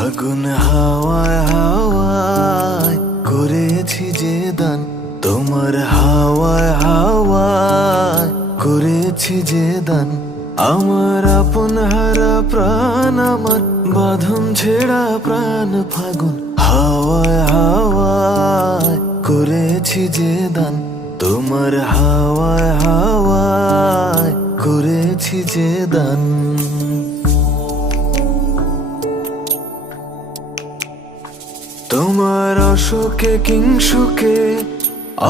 ফাগুন হাওয়ায় হাওয়ায় করেছি যে দান, তোমার হাওয়ায় হাওয়ায় করেছি যে দান। আমার আপন হারা প্রাণ, আমার বাঁধন ছেঁড়া প্রাণ, ফাগুন হাওয়ায় হাওয়ায় করেছি যে দান, তোমার হাওয়ায় হাওয়ায় করেছি যে দান। তোমার অশোকে কিংসুকে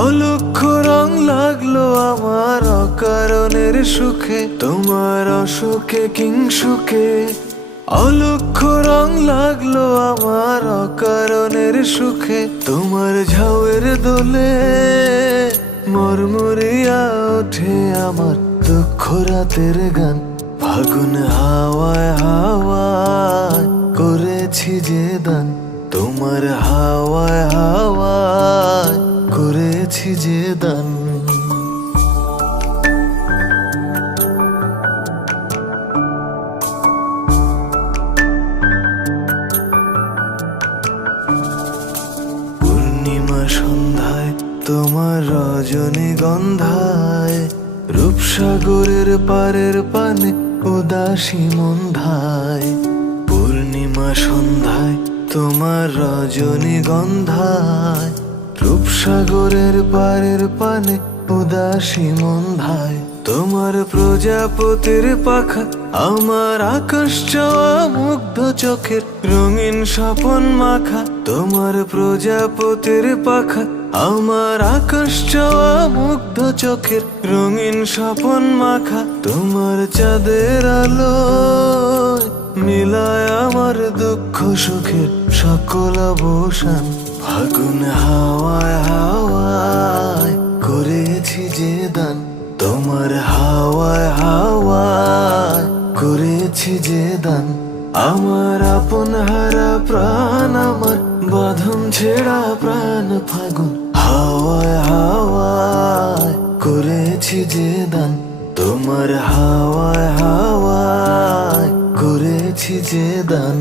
অলক্ষ্য রং লাগলো আমার অকারণের সুখে, তোমার অশোকে কিংসুকে অলক্ষ্য রং লাগলো আমার অকারণের সুখে। তোমার ঝাউয়ের দোলে মরমরিয়া ওঠে আমার দুঃখ রাতের গান, ফাগুন হাওয়ায় হাওয়ায় করেছি যে দান, তোমার হাওয়ায় হাওয়ায় করেছি যে দান। পূর্ণিমা সন্ধ্যায় তোমার রজনীগন্ধায়, রূপসাগরের পারের পানে উদাসী মন্ধায়। পূর্ণিমা সন্ধ্যায় তোমার রজনীগন্ধায়, রূপসাগরের পারের পানে উদাসী মন্ধায়। তোমার প্রজাপতির পাখা আমার আকাশ চাওয়া মুগ্ধ চোখের রঙিন স্বপন মাখা, তোমার প্রজাপতির পাখা আমার আকাশ চাওয়া মুগ্ধ চোখের রঙিন স্বপন মাখা। তোমার চাঁদের আলো মিলায় আমার দুঃখ সুখের সকল অবসান, ফাগুন হাওয়ায় হাওয়ায় করেছি যে দান, তোমার হাওয়ায় হাওয়ায় করেছি যে দান। আমার আপন হারা প্রাণ, আমার বাঁধন ছেঁড়া প্রাণ, ফাগুন হাওয়ায় হাওয়ায় করেছি যে দান, তোমার হাওয়ায় হাওয়ায় করেছি যে দান।